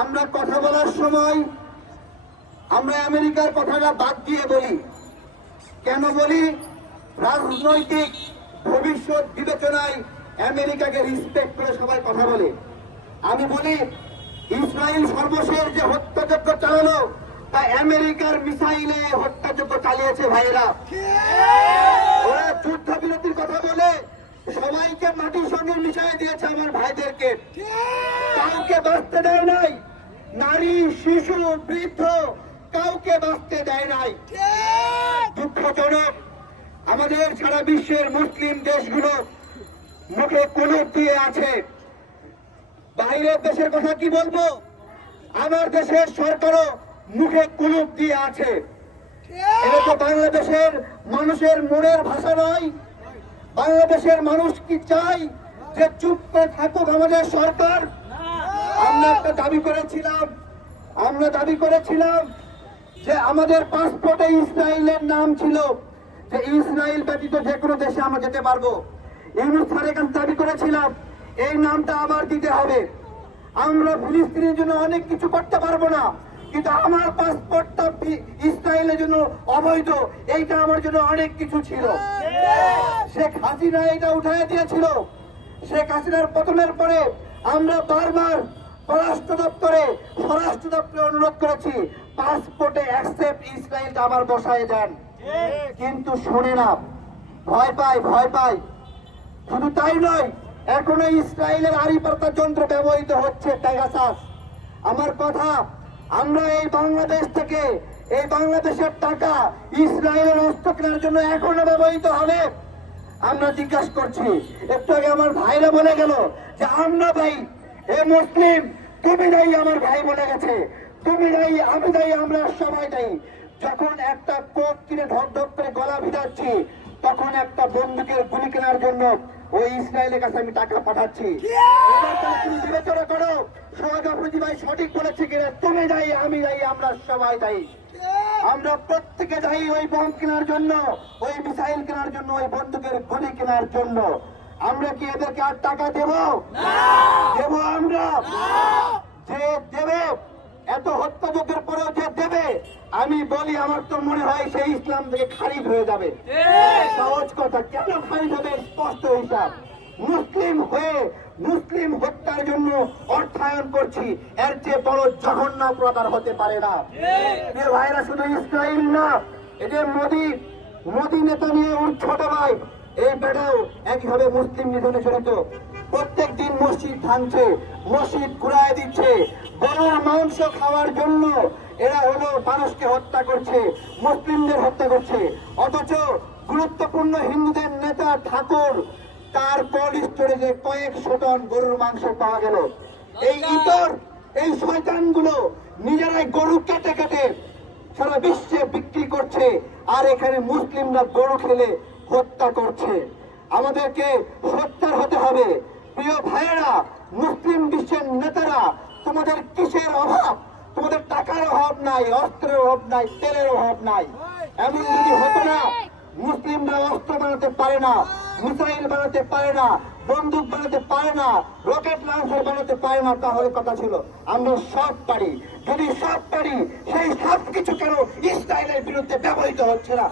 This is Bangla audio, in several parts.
আমরা কথা বলার সময় আমরা আমেরিকার কথাটা বাদ দিয়ে বলি। কেন বলি? রাজনৈতিক ভবিষ্যৎ বিবেচনায় আমেরিকাকে রিসপেক্ট করে সবাই কথা বলে। আমি বলি, ইসরায়েল সর্বশেষ যে হত্যাযজ্ঞ চালালো তা আমেরিকার মিসাইলে হত্যাযজ্ঞ চালিয়েছে ভাইরা। ওরা যুদ্ধ বিরতির কথা বলে সবাইকে মাটির সঙ্গে মিশিয়ে দিয়েছে আমার ভাইদেরকে। কাউকে বাঁচতে দেয় নাই, নারী, শিশু, বৃদ্ধ কাউকে বাঁচতে দেয় নাই। দুঃখজনক, আমাদের সারা বিশ্বের মুসলিম দেশগুলো মুখে কুলুপ দিয়ে আছে। বাইরের দেশের কথা কি বলবো, আমার দেশের সরকারও মুখে কুলুপ দিয়ে আছে। এটা তো বাংলাদেশের মানুষের মনের ভাষা নয়। বাংলাদেশের মানুষ কি চাই যে চুপ করে থাকুক আমাদের সরকার? আমরা দাবি করেছিলাম যে আমাদের পাসপোর্টে ইসরায়েলের নাম ছিল, যে ইসরায়েল ব্যতীত যে কোনো দেশে আমরা যেতে পারবো। ইউনূস স্যারের কাছে দাবি করেছিলাম এই নামটা আবার দিতে হবে। আমরা ফিলিস্তিনের জন্য অনেক কিছু করতে পারবো না, কিন্তু আমার পাসপোর্টটা ইসরায়েলের জন্য অবৈধ, এইটা আমার জন্য অনেক কিছু ছিল। শেখ হাসিনা এটা উঠাই দিয়েছিল। শেখ হাসিনার পতনের পরে আমরা বারবার স্বরাষ্ট্র দপ্তরে অনুরোধ করেছি পাসপোর্টে অ্যাকসেপ্ট ইসরায়েলটা আবার বসায় দেন, কিন্তু শোনে না, ভয় পায়। শুধু তাই নয়, এখনো ইসরায়েলের আড়ি পাতা যন্ত্র ব্যবহৃত হচ্ছে পেগাসাস। আমার কথা, আমরা এই বাংলাদেশ থেকে এই বাংলাদেশের টাকা ইসরায়েলের অস্ত্র কেনার জন্য এখনো ব্যবহৃত হবে। আমরা জিজ্ঞাসা করছি, একটু আগে আমার ভাইরা বলে গেল যে আমরা ভাই এ মুসলিম, তুমি দায়ী, আমার ভাই বলে গেছে তুমি দায়ী, আমি দায়ী, আমরা সবাই দায়ী। যখন একটা কোপ কিনে ঢক করে গলা ভিজাচ্ছি, তখন একটা বন্দুকের গুলি কেনার জন্য ওই ইসরায়েলের কাছে আমি টাকা পাঠাচ্ছি। তুমি বিবেচনা করো সোহাগ আফ্রিদি ভাই সঠিক বলেছে কিনা। তুমি দায়ী, আমি দায়ী, আমরা সবাই দায়ী। আমরা প্রত্যেকে দায়ী ওই বম কেনার জন্য, ওই মিসাইল কেনার জন্য, ওই বন্দুকের গুলি কেনার জন্য। আমরা কি এদেরকে আর টাকা দেব? আমরা যে দেবে, এত হত্যাযজ্ঞের পরেও যে দেবে, আমি বলি আমার তো মনে হয় সেই ইসলাম থেকে খারিজ হয়ে যাবে। সহজ কথা, কেন খারিজ হবে? স্পষ্ট হিসাব, মুসলিম হয়ে মুসলিম হত্যার জন্য অর্থায়ন করছি, এর চেয়ে বড় জঘন্য অপরাধ হতে পারে না। ভাইরা, শুধু ইসরায়েল না, এই যে মোদী নেতা নিয়ে ওর ছোট ভাই, এই বেটাও একইভাবে মুসলিম নিধনে জড়িত। প্রত্যেক দিন মসজিদ ভাঙছে, মসজিদ ঘুরায় দিচ্ছে, গরুর মাংস খাওয়ার জন্য এরা হলো মানুষকে হত্যা করছে, মুসলিমদের হত্যা করছে। অথচ গুরুত্বপূর্ণ হিন্দুদের নেতা ঠাকুর, তার কোল্ড স্টোরেজে কয়েকশো টন গরুর মাংস পাওয়া গেল। এই শয়তানগুলো নিজেরাই গরু কেটে সারা বিশ্বে বিক্রি করছে, আর এখানে মুসলিমরা গরু খেলে হত্যা করছে। আমাদেরকে সত্যার হতে হবে। প্রিয় ভাইয়েরা, মুসলিম বিশ্বের নেতারা, তোমাদের কিসের অভাব? তোমাদের টাকার অভাব নাই, অস্ত্রের অভাব নাই, তেলের অভাব নাই। এমন যদি হতো না, মুসলিমরা অস্ত্র বানাতে পারে না, মিসাইল বানাতে পারে না, বন্দুক বানাতে পারে না, রকেট লঞ্চার বানাতে পারে না, তাহলে কথা ছিল আমরা সব পারি। যদি সব পারি, সেই সব কিছু কেন ইসরায়েলের বিরুদ্ধে ব্যবহৃত হচ্ছে না?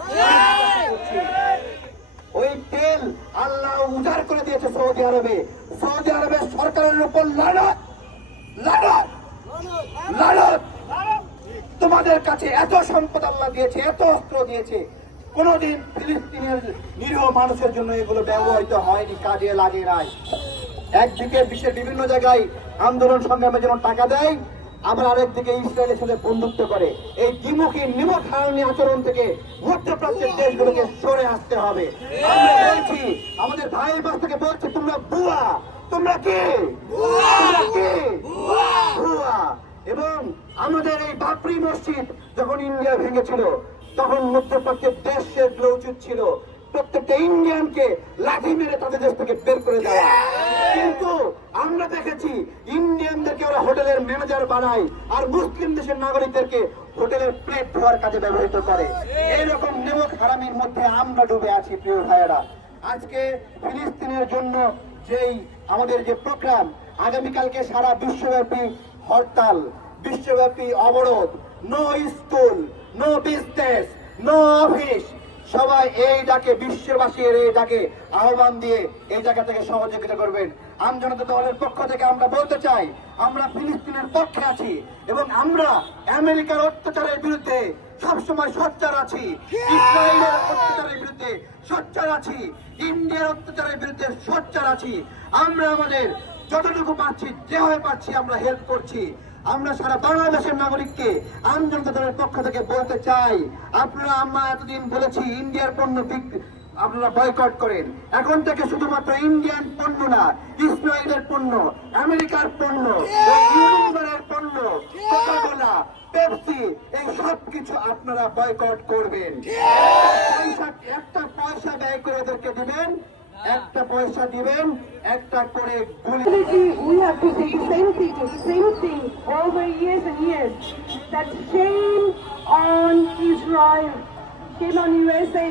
ওই তেল আল্লাহ উজাড় করে দিয়েছে সৌদি আরবে। সৌদি আরবের সরকারের উপর লানত। তোমাদের কাছে এত সম্পদ আল্লাহ দিয়েছে, এত অস্ত্র দিয়েছে, কোনদিন ফিলিস্তিনের নিরীহ মানুষের জন্য এগুলো ব্যবহৃত হয়নি, কাজে লাগে নাই। একদিকে বিশ্বের বিভিন্ন জায়গায় আন্দোলন সংগ্রামের জন্য টাকা দেয়, আবার আরেকদিকে ইসরায়েলের সাথে বন্ধুত্ব করে। এই দ্বিমুখী নিমকহারানি আচরণ থেকে মধ্যপ্রাচ্যের দেশগুলোকে সরে আসতে হবে। আমরা বলছি, আমাদের ভাই বাস থেকে বলছে, তোমরা বুয়া, তোমরা কি বুয়া। এবং আমাদের এই বাবরি মসজিদ যখন ইন্ডিয়া ভেঙেছিল, তখন মধ্যপ্রাচ্যের দেশগুলো উচিত ছিল প্রত্যেকটা ইন্ডিয়ানকে লাঠি মেরে তাদের দেশ থেকে বের করে দেওয়া। কিন্তু আমরা দেখেছি ইন্ডিয়ানদেরকে ওরা হোটেলের ম্যানেজার বানায়, আর মুসলিম দেশের নাগরিকদেরকে হোটেলের প্লেট ধোয়ার কাজে ব্যবহৃত করে। এইরকম নেমক হারামির মধ্যে আমরা ডুবে আছি। প্রিয় ভাইয়েরা, আজকে ফিলিস্তিনের জন্য যেই আমাদের যে প্রোগ্রাম, আগামীকালকে সারা বিশ্বব্যাপী হরতাল, বিশ্বব্যাপী অবরোধ, no school, no business, no office, সবাই এই ডাকে, বিশ্ববাসীর এই ডাকে আহ্বান দিয়ে এই জায়গা থেকে সহযোগিতা করবেন। আমজনতা দলের পক্ষ থেকে আমরা বলতে চাই, আমরা ফিলিস্তিনের পক্ষে আছি এবং আমরা আমেরিকার অত্যাচারের বিরুদ্ধে সবসময় সোচ্চার আছি, ইসরায়েলের অত্যাচারের বিরুদ্ধে সোচ্চার আছি, ইন্ডিয়ার অত্যাচারের বিরুদ্ধে সোচ্চার আছি। আমরা আমাদের যতটুকু পাচ্ছি, যেভাবে পাচ্ছি আমরা হেল্প করছি। আমরা সারা বাংলাদেশের নাগরিককে আমজনতা দলের পক্ষ থেকে বলতে চাই, আপনারা, আমরা এতদিন বলেছি ইন্ডিয়ার পণ্য আপনারা বয়কট করেন। এখন থেকে শুধুমাত্র ইন্ডিয়ান পণ্য না, ইসরায়েলের পণ্য, আমেরিকার পণ্য, ইউনিলিভারের পণ্য, কোকা-কোলা, পেপসি, এই সব কিছু আপনারা বয়কট করবেন। একটা পয়সা ব্যয় করে এদেরকে দিবেন, একটা পয়সা দিবেন, একটা করে গুলি। We have to say the same thing over years and years. That shame on Israel, shame on USA,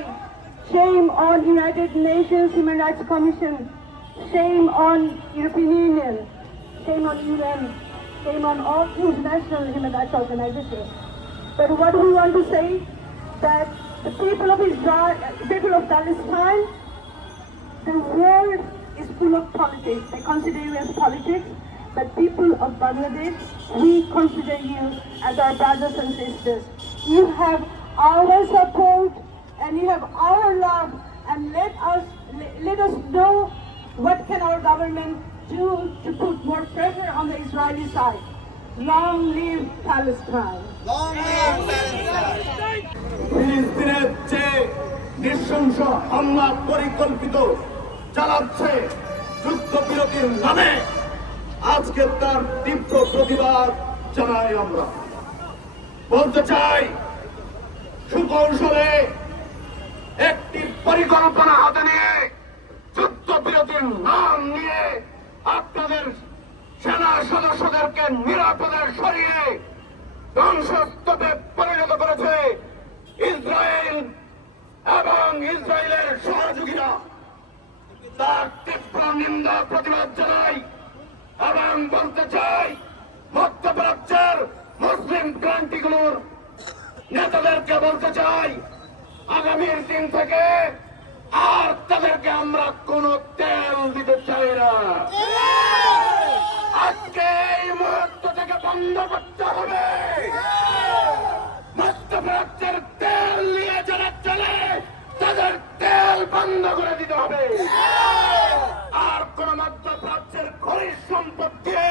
shame on United Nations Human Rights Commission, shame on European Union, shame on UN, shame on all international human rights organizations. But what we want to say, that the people of Israel, people of Palestine, the world is full of politics. They consider you as politics, but people of Bangladesh, we consider you as our brothers and sisters. You have our support and you have our love, and let us know what can our government do to put more pressure on the Israeli side. Long live Palestine. Long live Palestine. ফিলিস্তিনের যে নৃশংস হামলা পরিকল্পিত চালাচ্ছে যুদ্ধবিরতির নামে, আজকে তার তীব্র প্রতিবাদ জানাই। আমরা বলতে চাই, সুকৌশলে একটি পরিকল্পনা হাতে নিয়ে যুদ্ধবিরতির নাম নিয়ে আপনাদের সেনা সদস্যদেরকে নিরাপদে সরিয়ে ধ্বংসস্তূপে পরিণত করেছে ইসরায়েল এবং ইসরায়েলের সহযোগীরা। তার তীব্র নিন্দা প্রতিবাদ জানাই এবং বলতে চাই, মধ্যপ্রাচ্যের মুসলিম ক্রান্তিগুলোর নেতাদেরকে বলতে চাই, আগামীর দিন থেকে আর তাদেরকে আমরা কোন তেল দিতে চাই না। আজকে এই মুহূর্ত থেকে বন্ধ করতে হবে। মধ্যপ্রাচ্যের তেল নিয়ে যারা চলে, তাদের তেল বন্ধ করে দিতে হবে। আর কোন মধ্যপ্রাচ্যের খনিজ সম্পদ দিয়ে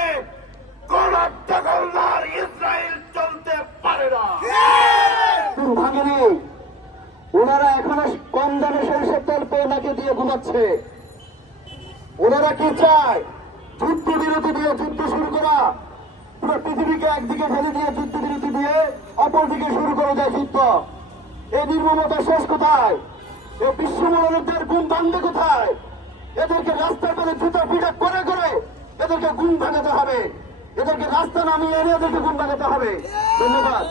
কোন দখলদার ইসরায়েল চলতে পারে না। ভাগিনী, ওনারা এখনো কম দামে সরিষার তেল পেয়ে নাকি দিয়ে ঘুমাচ্ছে। ওনারা কি চায়? যুদ্ধবিরতি দিয়ে যুদ্ধ শুরু করা, পুরো পৃথিবীকে একদিকে ঢেলে দিয়ে যুদ্ধবিরতি দিয়ে অপরদিকে শুরু করে দেয় যুদ্ধ। এই নির্মমতা শেষ কোথায়? এই বিশ্ব মানবতার ঘুম ভাঙবে কোথায়? এদেরকে রাস্তার পেলে জুতা পিটা করে করে এদেরকে ঘুম ভাঙাতে হবে। এদেরকে রাস্তা নামিয়ে এনে এদেরকে ঘুম ভাঙাতে হবে। ধন্যবাদ।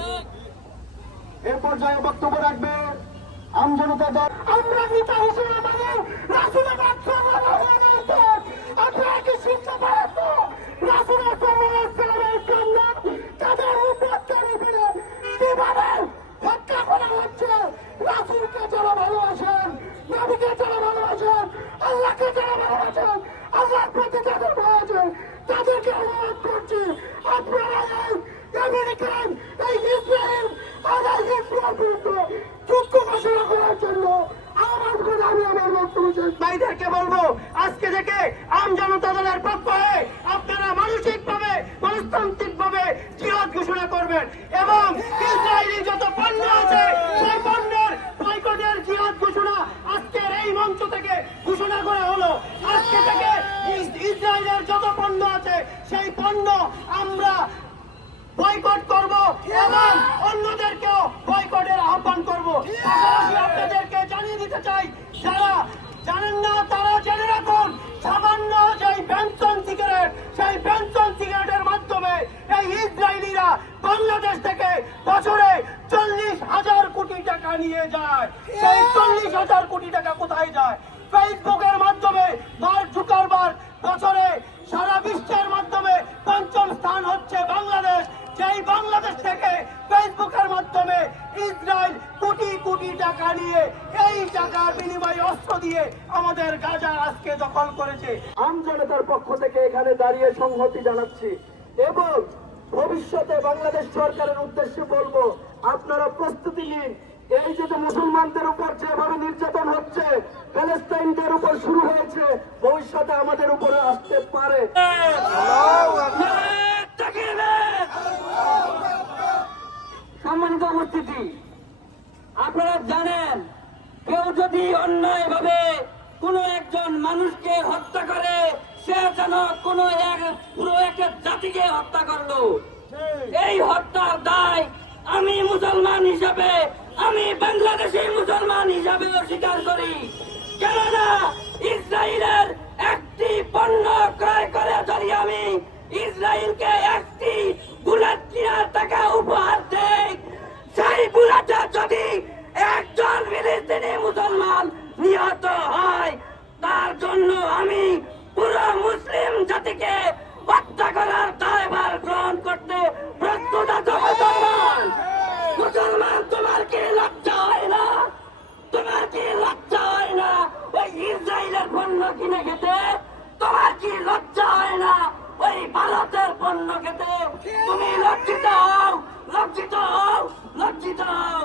এর পর্যায়ে বক্তব্য রাখবে আমজনতা দল। আমরা নেতা হিসেবে মানে রাসূলের আপনারা কি শিক্ষা পারেন না? রাসূলের সাল্লাল্লাহু জন্য তাদের উম্মতের উপরে কিভাবে হত্যা করা হচ্ছে? রাসূলকে যারা ভালোবাসেন, নবীকে যারা ভালোবাসেন, আল্লাহকে যারা ভালোবাসেন, আল্লাহর প্রতি যাদের ভয় আছে, তাদেরকে অনুরোধ করছি, আপনারা এই আমেরিকান, এই ইসরায়েল আর এই ইসরায়েল বিরুদ্ধে যুদ্ধ ঘোষণা করার জন্য আহ্বান করে আমি আমার বক্তব্য শেষ। ভাইদেরকে বলবো, আজকে থেকে আমজনতা দলের পক্ষ হয়ে আপনারা মানসিকভাবে, মনস্তান্ত্রিকভাবে জিহাদ ঘোষণা করবেন এবং ইসরায়েলি যত পণ্য আছে সেই পণ্যের বয়কটের জিহাদ ঘোষণা আজকের এই মঞ্চ থেকে ঘোষণা করা হলো। আজকে থেকে ইসরায়েলের যত পণ্য আছে সেই পণ্য আমরা বয়কট করব এবং অন্যদেরকেও বয়কটের আহ্বান করব। পাশাপাশি আপনাদেরকে জানিয়ে দিতে চাই, যারা জানেন না তারা জেনে রাখুন, সামান্য যে বেনসন সিগারেট, সেই বেনসন সিগারেটের মাধ্যমে এই ইসরায়েলিরা বাংলাদেশ থেকে বছরে 40,000 কোটি টাকা নিয়ে যায়। সেই 40,000 কোটি টাকা কোথায় যায়? ফেসবুকের মাধ্যমে মার্ক জুকারবার্গ বছরে সারা বিশ্বের মাধ্যমে 5ম স্থান হচ্ছে বাংলাদেশ। সেই বাংলাদেশ থেকে ফেসবুকের মাধ্যমে ইসরায়েল কোটি কোটি টাকা নিয়ে এই টাকার বিনিময়ে অস্ত্র দিয়ে আমাদের গাজা আজকে দখল করেছে। আমজনতার পক্ষ থেকে এখানে দাঁড়িয়ে সংহতি জানাচ্ছি এবং ভবিষ্যতে বাংলাদেশ সরকারের উদ্দেশ্যে বলবো, আপনারা প্রস্তুতি নিন। এই যে মুসলমানদের উপর যেভাবে নির্যাতন হচ্ছে, প্যালেস্টাইনদের উপর শুরু হয়েছে, ভবিষ্যতে আমাদের উপরে আসতে পারে। সম্মানিত উপস্থিতি, আপনারা জানেন, কেউ যদি অন্যায়ভাবে কোনো একজন মানুষকে হত্যা করে, সে যেন কোনো পুরো একটা জাতিকে হত্যা করলো। এই হত্যার দায় আমি মুসলমান হিসাবে, আমি বাংলাদেশি মুসলমান হিসাবে স্বীকার করি। কেননা ইসরায়েলের একটি পণ্য ক্রয় করে যদি আমি ইসরায়েলকে একটি বুলেট কেনার টাকা উপহার দেই, সেই বুলেটে যদি একজন ফিলিস্তিনি মুসলমান নিহত হয়, তার জন্য আমি পুরো মুসলিম জাতিকে হত্যা করার দায়ভার গ্রহণ করতে প্রস্তুত আছি। মুসলমান, মুসলমান, তোমার কি লজ্জা হয় না? তোমার কি লজ্জা হয় না ওই ইসরায়েলের পণ্য কিনে খেতে? তোমার কি লজ্জা হয় না ওই ভারতের পণ্য খেতে? তুমি লজ্জিত হও, লজ্জিত হও, লজ্জিত হও।